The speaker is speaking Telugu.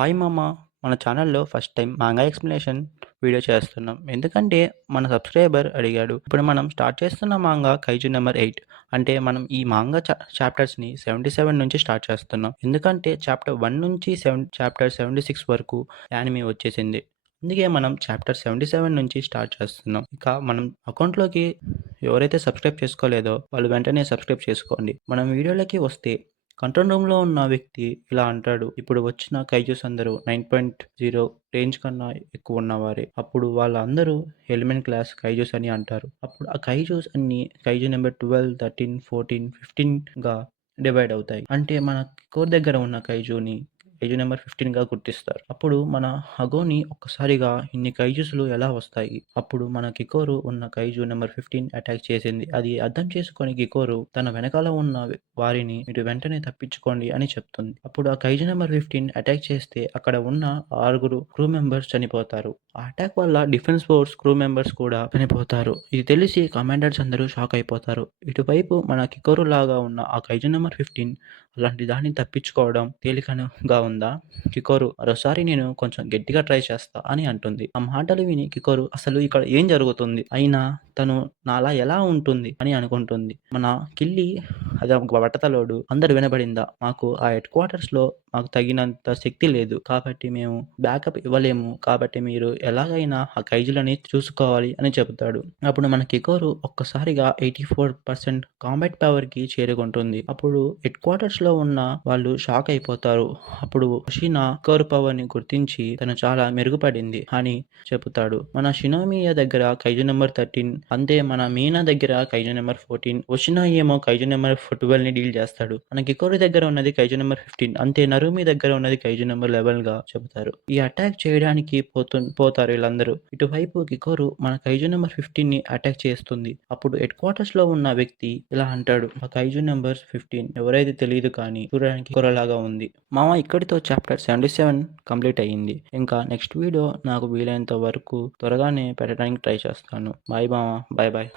హాయ్ మామ! మన ఛానల్‌లో first time manga explanation video చేస్తున్నాం. ఎందుకంటే మన సబ్‌స్క్రైబర్ అడిగాడు. ఇప్పుడు మనం స్టార్ట్ చేస్తున్న మాంగా కైజు నంబర్ 8. అంటే మనం ఈ మాంగా చాప్టర్స్‌ని 77 నుంచి స్టార్ట్ చేస్తున్నాం. ఎందుకంటే చాప్టర్ 1 నుంచి చాప్టర్ 76 వరకు యానిమే వచ్చేసింది. అందుకే మనం చాప్టర్ 77 నుంచి స్టార్ట్ చేస్తున్నాం. ఇక మనం అకౌంట్‌లోకి ఎవరైతే సబ్‌స్క్రైబ్ చేసుకోలేదో వాళ్ళు వెంటనే సబ్‌స్క్రైబ్ చేసుకోండి. మనం వీడియోలోకి వస్తే కంట్రోల్ రూమ్‌లో ఉన్న వ్యక్తి ఇలా అంటాడు. ఇప్పుడు వచ్చిన కైజూస్ అందరూ 9.0 రేంజ్ కన్నా ఎక్కువ ఉన్నవారే. అప్పుడు వాళ్ళందరూ ఎలిమెంట్ క్లాస్ కైజూస్ అని అంటారు. అప్పుడు ఆ కైజూస్ అన్నీ కైజు నంబర్ 12, 13, 14, 15గా డివైడ్ అవుతాయి. అంటే మన కోర్ దగ్గర ఉన్న కైజు నంబర్ 15గా గుర్తిస్తారు. అప్పుడు మన హగోని ఒక్కసారిగా ఇన్ని కైజూస్‌లు ఎలా వస్తాయి? అప్పుడు మన కికోరు ఉన్న కైజు నంబర్ 15 అటాక్ చేసింది. అది అర్థం చేసుకొని కికోరు తన వెనకాల ఉన్న వారిని మీరు వెంటనే తప్పించుకోండి అని చెప్తుంది. అప్పుడు ఆ కైజు నంబర్ 15 అటాక్ చేస్తే అక్కడ ఉన్న 6 క్రూ మెంబర్స్ చనిపోతారు. ఆ అటాక్ వల్ల డిఫెన్స్ ఫోర్స్ క్రూ మెంబర్స్ కూడా చనిపోతారు. ఇది తెలిసి కమాండర్స్ అందరూ షాక్ అయిపోతారు. ఇటువైపు మన కికోరు లాగా ఉన్న ఆ కైజు నంబర్ 15 అలాంటి దాన్ని తప్పించుకోవడం తేలికగా ఉందా? కికోరు మరోసారి నేను కొంచెం గట్టిగా ట్రై చేస్తా అని అంటుంది. ఆ మాటలు విని కికోరు అసలు ఇక్కడ ఏం జరుగుతుంది? అయినా తను నాలా ఎలా ఉంటుంది అని అనుకుంటుంది. మన కిల్లి అదే ఒక బట్టతలోడు అందరూ వినబడిందా? మాకు ఆ హెడ్ క్వార్టర్స్‌లో మాకు తగినంత శక్తి లేదు. కాబట్టి మేము బ్యాకప్ ఇవ్వలేము. కాబట్టి మీరు ఎలాగైనా ఆ కైజులని చూసుకోవాలి అని చెబుతాడు. అప్పుడు మన కికోరు ఒక్కసారిగా 84% కాంబాట్ పవర్‌కి చేరుకుంటుంది. అప్పుడు హెడ్ క్వార్టర్స్‌లో ఉన్న వాళ్ళు షాక్ అయిపోతారు. అప్పుడు షినా కికోరు పవర్‌ని గుర్తించి తను చాలా మెరుగుపడింది అని చెబుతాడు. మన షినోమియా దగ్గర కైజు నంబర్ 13 అంతే మన మీనా దగ్గర కైజు నంబర్ 14 ఒషినా ఏమో కైజు నంబర్ 12ని డీల్ చేస్తాడు. మన కికోరు దగ్గర ఉన్నది కైజు నంబర్ 15 అంతే నరుమి దగ్గర ఉన్నది కైజు నంబర్ 11గా చెబుతారు. ఈ అటాక్ చేయడానికి పోతారు వీళ్ళందరూ. ఇటువైపు కికోరు మన కైజు నంబర్ 15ని అటాక్ చేస్తుంది. అప్పుడు హెడ్ క్వార్టర్స్‌లో ఉన్న వ్యక్తి ఇలా అంటాడు. ఆ కైజు నంబర్ 15 ఎవరైతే తెలియదు కానీ చూడడానికి కికోరలాగా ఉంది. మామ ఇక్కడితో చాప్టర్ 77 కంప్లీట్ అయ్యింది. ఇంకా నెక్స్ట్ వీడియో నాకు వీలైనంత వరకు త్వరగానే పెట్టడానికి ట్రై చేస్తాను. బాయ్ మామ. Bye bye.